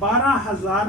12,000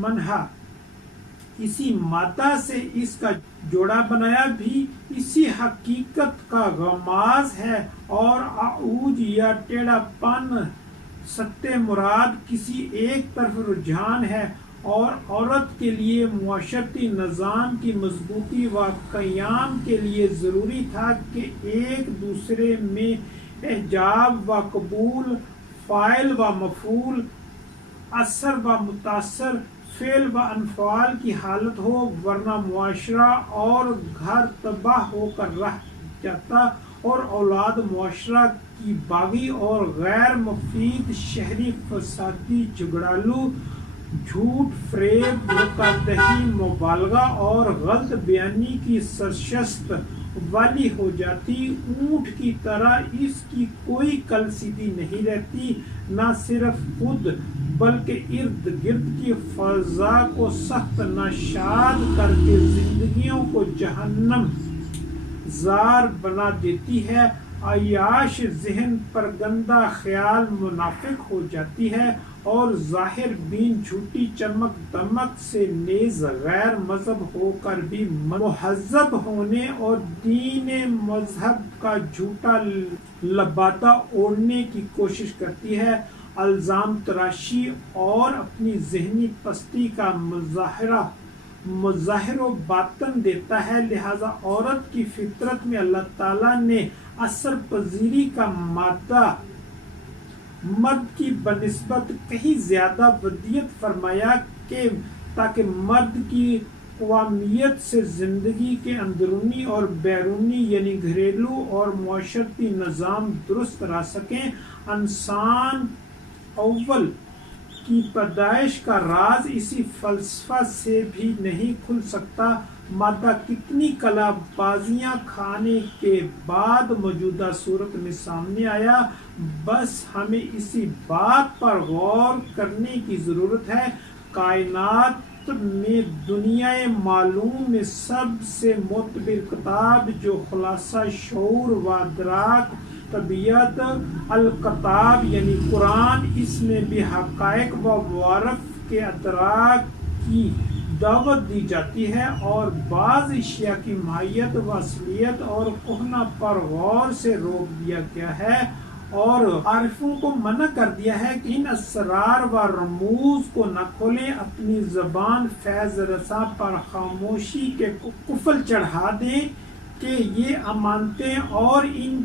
منہا اسی مادہ سے اس کا جوڑا بنایا بھی اسی حقیقت کا غماز ہے، اور عوج یا ٹیڑھا پن ستے مراد کسی ایک طرف رجحان ہے، اور عورت کے لیے معاشرتی نظام کی مضبوطی و قیام کے لیے ضروری تھا کہ ایک دوسرے میں اعجاب و قبول، فاعل و مفعول، اثر و متاثر، فعل و انفعال کی حالت ہو، ورنہ معاشرہ اور گھر تباہ ہو کر رہ جاتا اور اولاد معاشرہ کی باغی اور غیر مفید شہری فسادی جھگڑالو، جھوٹ فریب، دھوکہ دہی، مبالغہ اور غلط بیانی کی سرشت والی ہو جاتی۔ اونٹ کی طرح اس کی کوئی کل سیدھی نہیں رہتی، نہ صرف خود بلکہ ارد گرد کی فضا کو سخت نشاد کر کے زندگیوں کو جہنم زار بنا دیتی ہے۔ عیاش ذہن پر گندہ خیال منافق ہو جاتی ہے، اور ظاہر بین جھوٹی چمک دمک سے نیز غیر مذہب ہو کر بھی مہذب ہونے اور دین مذہب کا جھوٹا لبادہ اوڑھنے کی کوشش کرتی ہے۔ الزام تراشی اور اپنی ذہنی پستی کا مظاہر و باطن دیتا ہے، لہذا عورت کی فطرت میں اللہ تعالیٰ نے اثر پذیری کا مادہ مرد کی بنسبت کہیں زیادہ ودیت فرمایا کہ تاکہ مرد کی قوامیت سے زندگی کے اندرونی اور بیرونی یعنی گھریلو اور معاشرتی نظام درست رہ سکیں۔ انسان اول کی پیدائش کا راز اسی فلسفہ سے بھی نہیں کھل سکتا۔ مادہ کتنی کلا بازیاں کھانے کے بعد موجودہ صورت میں سامنے آیا، بس ہمیں اسی بات پر غور کرنے کی ضرورت ہے۔ کائنات میں دنیا معلوم میں سب سے معتبر کتاب جو خلاصہ شعور و ادراک طبیعت الکتاب یعنی قرآن، اس میں بھی حقائق و معارف کے ادراک کی دعوت دی جاتی ہے، اور بعض اشیاء کی ماہیت و اصلیت اور کہنا پر غور سے روک دیا گیا ہے، اور عارفوں کو منع کر دیا ہے کہ ان اسرار و رموز کو نہ کھولیں، اپنی زبان فیض رساں پر خاموشی کے قفل چڑھا دیں کہ یہ امانتیں اور ان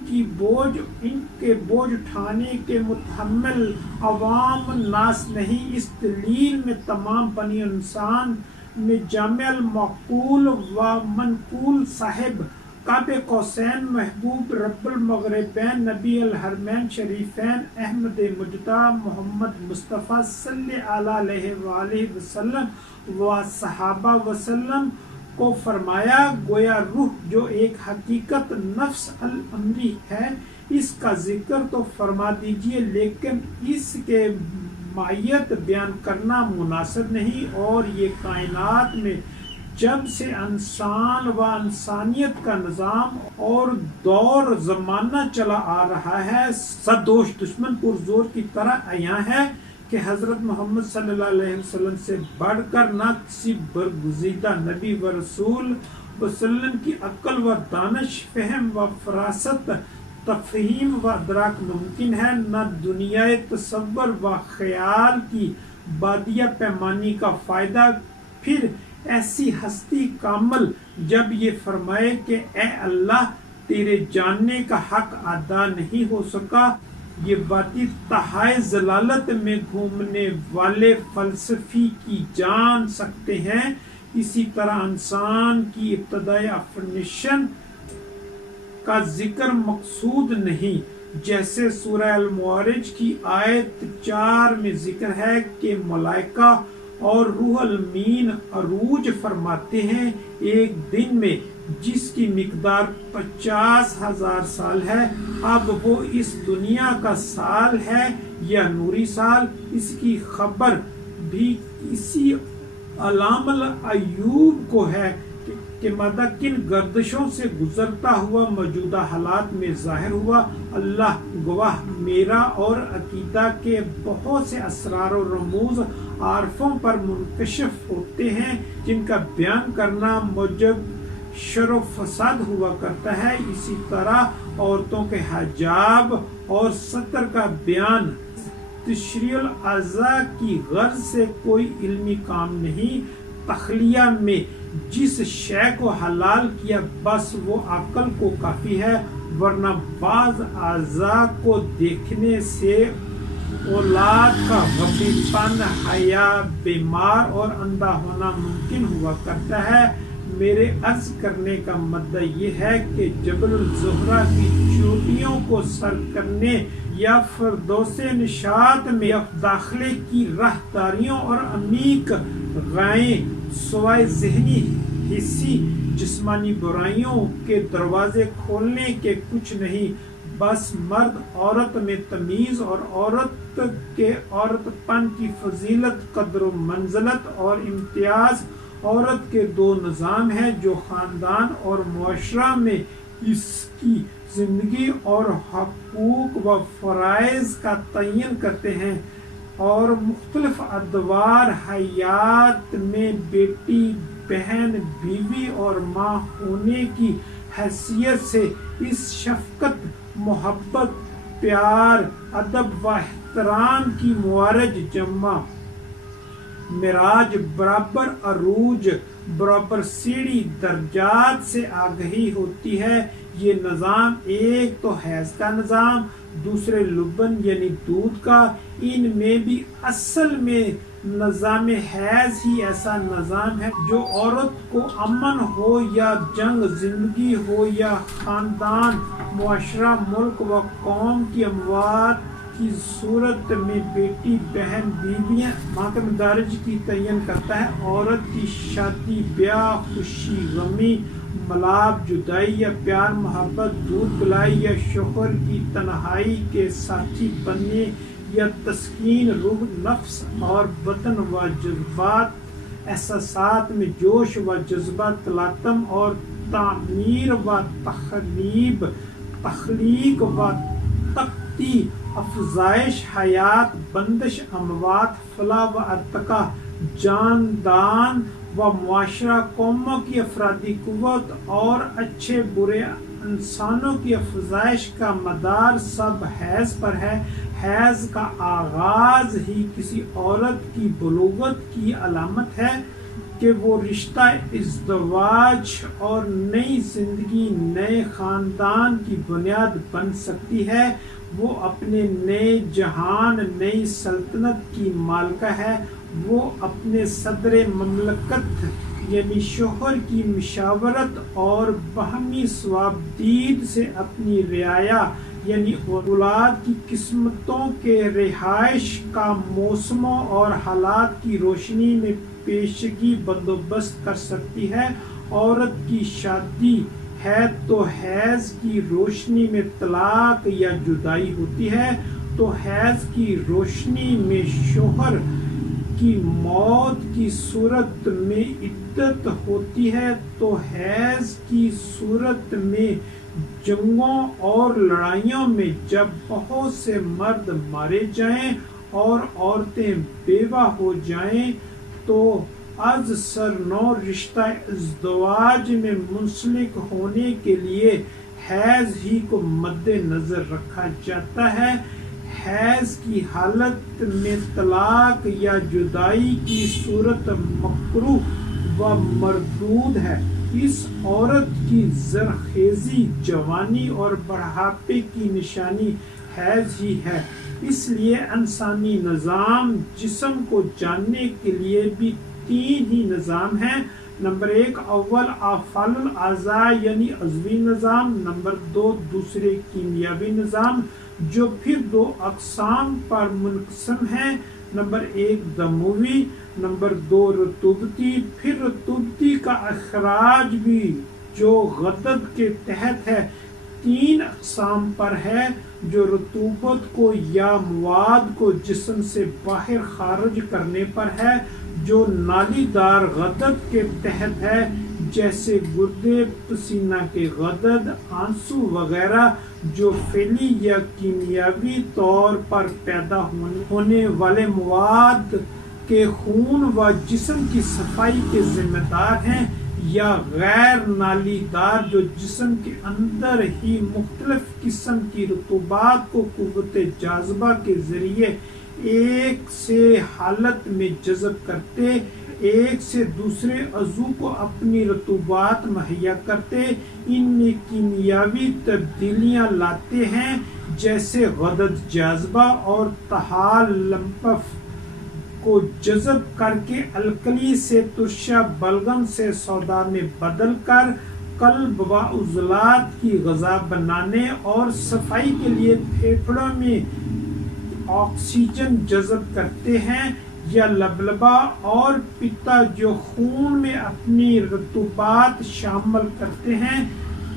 کے بوجھ اٹھانے کے متحمل عوام الناس نہیں۔ اس دلیل میں تمام بنی انسان میں جامع المعقول و منقول صاحب قاب قوسین محبوب رب المغربین نبی الحرمین شریفین احمد مجتبی محمد مصطفیٰ صلی اللہ علیہ وآلہ وسلم و صحابہ وسلم کو فرمایا، گویا روح جو ایک حقیقت نفس الامری ہے، اس کا ذکر تو فرما دیجئے، لیکن اس کے ماہیت بیان کرنا مناسب نہیں، اور یہ کائنات میں جب سے انسان و انسانیت کا نظام اور دور زمانہ چلا آ رہا ہے، سدوش دشمن پرزور کی طرح عیاں ہے کہ حضرت محمد صلی اللہ علیہ وسلم سے بڑھ کر نہ کسی برگزیدہ نبی و رسول وسلم کی عقل و دانش، فہم و فراست، تفہیم و ادراک ممکن ہے، نہ دنیائے تصور و خیال کی بادیہ پیمانی کا فائدہ۔ پھر ایسی ہستی کامل جب یہ فرمائے کہ اے اللہ تیرے جاننے کا حق ادا نہیں ہو سکا، یہ باتیں تہائے ضلالت میں گھومنے والے فلسفی کی جان سکتے ہیں۔ اسی طرح انسان کی ابتدائی افرینشن کا ذکر مقصود نہیں، جیسے سورہ المعارج کی آیت 4 میں ذکر ہے کہ ملائکہ اور روح الامین عروج فرماتے ہیں ایک دن میں جس کی مقدار 50,000 سال ہے۔ اب وہ اس دنیا کا سال ہے یا نوری سال، اس کی خبر بھی اسی علام الغیوب کو ہے کہ کہ مادہ کن گردشوں سے گزرتا ہوا موجودہ حالات میں ظاہر ہوا، اللہ گواہ میرا اور عقیدہ کے بہت سے اسرار و رموز عارفوں پر منکشف ہوتے ہیں جن کا بیان کرنا موجب شر و فساد ہوا کرتا ہے۔ اسی طرح عورتوں کے حجاب اور ستر کا بیان تشریع الاعضاء کی غرض سے کوئی علمی کام نہیں۔ تخلیہ میں جس شے کو حلال کیا بس وہ عقل کو کافی ہے، ورنہ بعض اعضاء کو دیکھنے سے اولاد کا غبی پن، حیا، بیمار اور اندھا ہونا ممکن ہوا کرتا ہے۔ میرے عرض کرنے کا مدعا یہ ہے کہ جبل الزہرہ کی چوٹیوں کو سر کرنے یا فردوس نشاط میں داخلے کی راہداریوں اور عمیق غائیں سوائے ذہنی حسی جسمانی برائیوں کے دروازے کھولنے کے کچھ نہیں، بس مرد عورت میں تمیز اور عورت کے عورت پن کی فضیلت، قدر و منزلت اور امتیاز عورت کے دو نظام ہیں جو خاندان اور معاشرہ میں اس کی زندگی اور حقوق و فرائض کا تعین کرتے ہیں، اور مختلف ادوار حیات میں بیٹی، بہن، بیوی اور ماں ہونے کی حیثیت سے اس شفقت، محبت، پیار، ادب و احترام کی معرج جمع معراج برابر عروج برابر سیڑھی درجات سے آگہی ہوتی ہے۔ یہ نظام ایک تو حیض کا نظام، دوسرے لبن یعنی دودھ کا، ان میں بھی اصل میں نظام حیض ہی ایسا نظام ہے جو عورت کو امن ہو یا جنگ، زندگی ہو یا خاندان، معاشرہ، ملک و قوم کی اموات کی صورت میں بیٹی، بہن، بیویاں ماں مدارج کی تعین کرتا ہے۔ عورت کی شادی، بیاہ، خوشی، غمی، ملاب، جدائی یا پیار محبت، دودھ پلائی یا شوہر کی تنہائی کے ساتھی بننے یا تسکین روح، نفس اور بدن و جذبات، احساسات میں جوش و جذبہ، تلاطم اور تعمیر و تخلیق و تختی، افزائش حیات، بندش اموات، فلاح و ارتقاء، جاندان و معاشرہ، قوموں کی افرادی قوت اور اچھے برے انسانوں کی افزائش کا مدار سب حیض پر ہے۔ حیض کا آغاز ہی کسی عورت کی بلوغت کی علامت ہے کہ وہ رشتہ ازدواج اور نئی زندگی، نئے خاندان کی بنیاد بن سکتی ہے۔ وہ اپنے نئے جہان، نئی سلطنت کی مالکہ ہے۔ وہ اپنے صدر مملکت یعنی شوہر کی مشاورت اور باہمی ثوابدید سے اپنی رعایا یعنی اولاد کی قسمتوں کے رہائش کا موسموں اور حالات کی روشنی میں پیشگی بندوبست کر سکتی ہے۔ عورت کی شادی ہے تو حیض کی روشنی میں طلاق یا جدائی ہوتی ہے، تو حیض کی روشنی میں شوہر کی موت کی صورت میں عدت ہوتی ہے، تو حیض کی صورت میں جنگوں اور لڑائیوں میں جب بہت سے مرد مارے جائیں اور عورتیں بیوہ ہو جائیں تو از سر نو رشتہ ازدواج میں منسلک ہونے کے لیے حیض ہی کو مد نظر رکھا جاتا ہے۔ حیض کی حالت میں طلاق یا جدائی کی صورت مکروہ و مردود ہے۔ اس عورت کی زرخیزی، جوانی اور بڑھاپے کی نشانی حیض ہی ہے۔ اس لیے انسانی نظام جسم کو جاننے کے لیے بھی تین ہی نظام ہیں۔ نمبر 1 اول افعال الاعضاء یعنی عضوی نظام، نمبر 2 دوسرے کیمیاوی نظام جو پھر 2 اقسام پر منقسم ہیں، نمبر 1 دموی، نمبر 2 رطوبتی، پھر رطوبتی کا اخراج بھی جو غدد کے تحت ہے 3 اقسام پر ہے، جو رطوبت کو یا مواد کو جسم سے باہر خارج کرنے پر ہے، جو نالی دار غدد کے تحت ہے جیسے گردے، پسینہ کے غدد، آنسو وغیرہ جو فعلی یا کیمیاوی طور پر پیدا ہونے والے مواد کے خون و جسم کی صفائی کے ذمہ دار ہیں، یا غیر نالی دار جو جسم کے اندر ہی مختلف قسم کی رطوبات کو قوت جاذبہ کے ذریعے ایک سے حالت میں جذب کرتے، ایک سے دوسرے عضو کو اپنی رطوبات مہیا کرتے، ان میں کیمیاوی تبدیلیاں لاتے ہیں، جیسے غدد جاذبہ اور طحال لمف کو جذب کر کے الکلی سے ترشا بلغم سے سودا میں بدل کر قلب و عضلات کی غذا بنانے اور صفائی کے لیے پھیپھڑوں میں آکسیجن جذب کرتے ہیں، یا لبلبہ اور پتا جو خون میں اپنی رطوبات شامل کرتے ہیں۔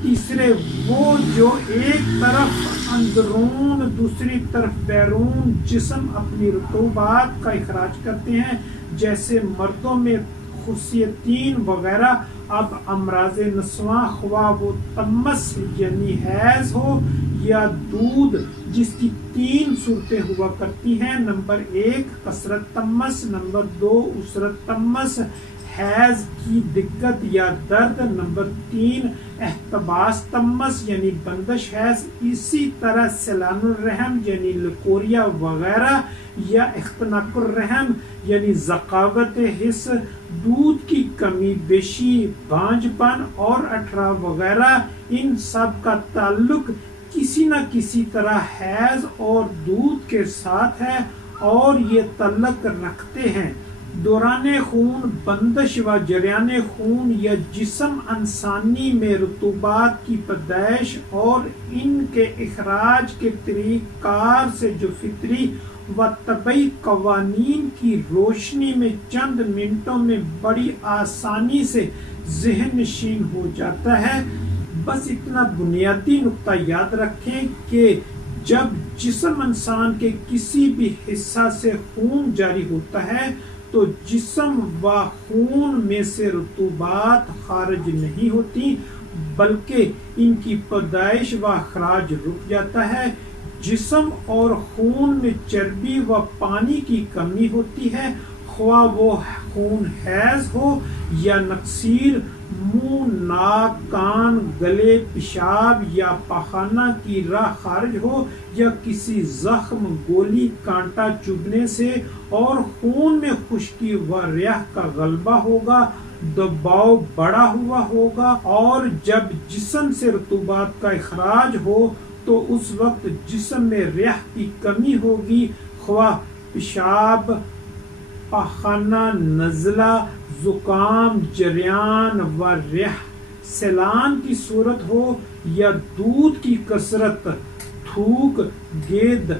تیسرے وہ جو ایک طرف اندرون دوسری طرف بیرون جسم اپنی رطوبات کا اخراج کرتے ہیں، جیسے مردوں میں خصیتین وغیرہ۔ اب امراض نسواں خواہ وہ تمس یعنی حیض ہو یا دودھ، جس کی 3 صورتیں ہوا کرتی ہیں: نمبر 1 کثرت تمس، نمبر 2 عسرت تمس حیض کی دقت یا درد، نمبر 3 احتباس تمس یعنی بندش حیض، اسی طرح سیلان الرحم یعنی لکوریا وغیرہ، یا اختناق الرحم یعنی ذقاوت حس، دودھ کی کمی بیشی، بانجھ پن اور اٹھرا وغیرہ۔ ان سب کا تعلق کسی نہ کسی طرح حیض اور دودھ کے ساتھ ہے اور یہ تعلق رکھتے ہیں۔ دوران خون، بندش و جریان خون یا جسم انسانی میں رطوبات کی پیدائش اور ان کے اخراج کے طریق کار سے جو فطری و طبعی قوانین کی روشنی میں چند منٹوں میں بڑی آسانی سے ذہن نشین ہو جاتا ہے۔ بس اتنا بنیادی نقطہ یاد رکھیں کہ جب جسم انسان کے کسی بھی حصہ سے خون جاری ہوتا ہے تو جسم و خون میں سے رطوبات خارج نہیں ہوتی، بلکہ ان کی پیدائش و اخراج رک جاتا ہے۔ جسم اور خون میں چربی و پانی کی کمی ہوتی ہے، خواہ وہ خون حیض ہو یا نقصیر، منہ، ناک، کان، گلے، پیشاب یا پاخانہ کی راہ خارج ہو، یا کسی زخم، گولی، کانٹا چبھنے سے، اور خون میں خشکی و ریح کا غلبہ ہوگا، دباؤ بڑھا ہوا ہوگا، اور جب جسم سے رطوبات کا اخراج ہو تو اس وقت جسم میں ریح کی کمی ہوگی، خواہ پیشاب، پاخانہ، نزلہ، زکام، جریان و ریح سیلان کی صورت ہو، یا دودھ کی کثرت، تھوک، گید،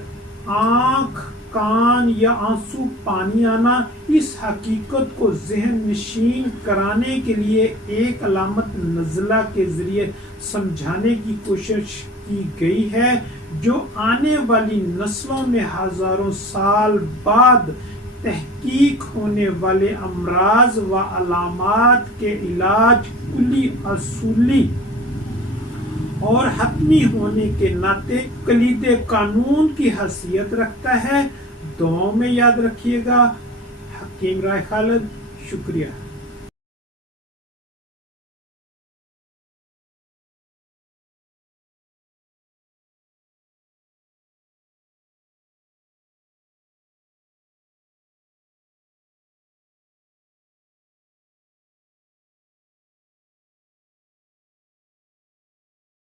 آنکھ، کان یا آنسو پانی آنا۔ اس حقیقت کو ذہن نشین کرانے کے لیے ایک علامت نزلہ کے ذریعے سمجھانے کی کوشش کی گئی ہے، جو آنے والی نسلوں میں ہزاروں سال بعد تحقیق ہونے والے امراض و علامات کے علاج کلی اصولی اور حتمی ہونے کے ناطے کلید قانون کی حیثیت رکھتا ہے۔ دعاؤں میں یاد رکھیے گا۔ حکیم رائے خالد، شکریہ۔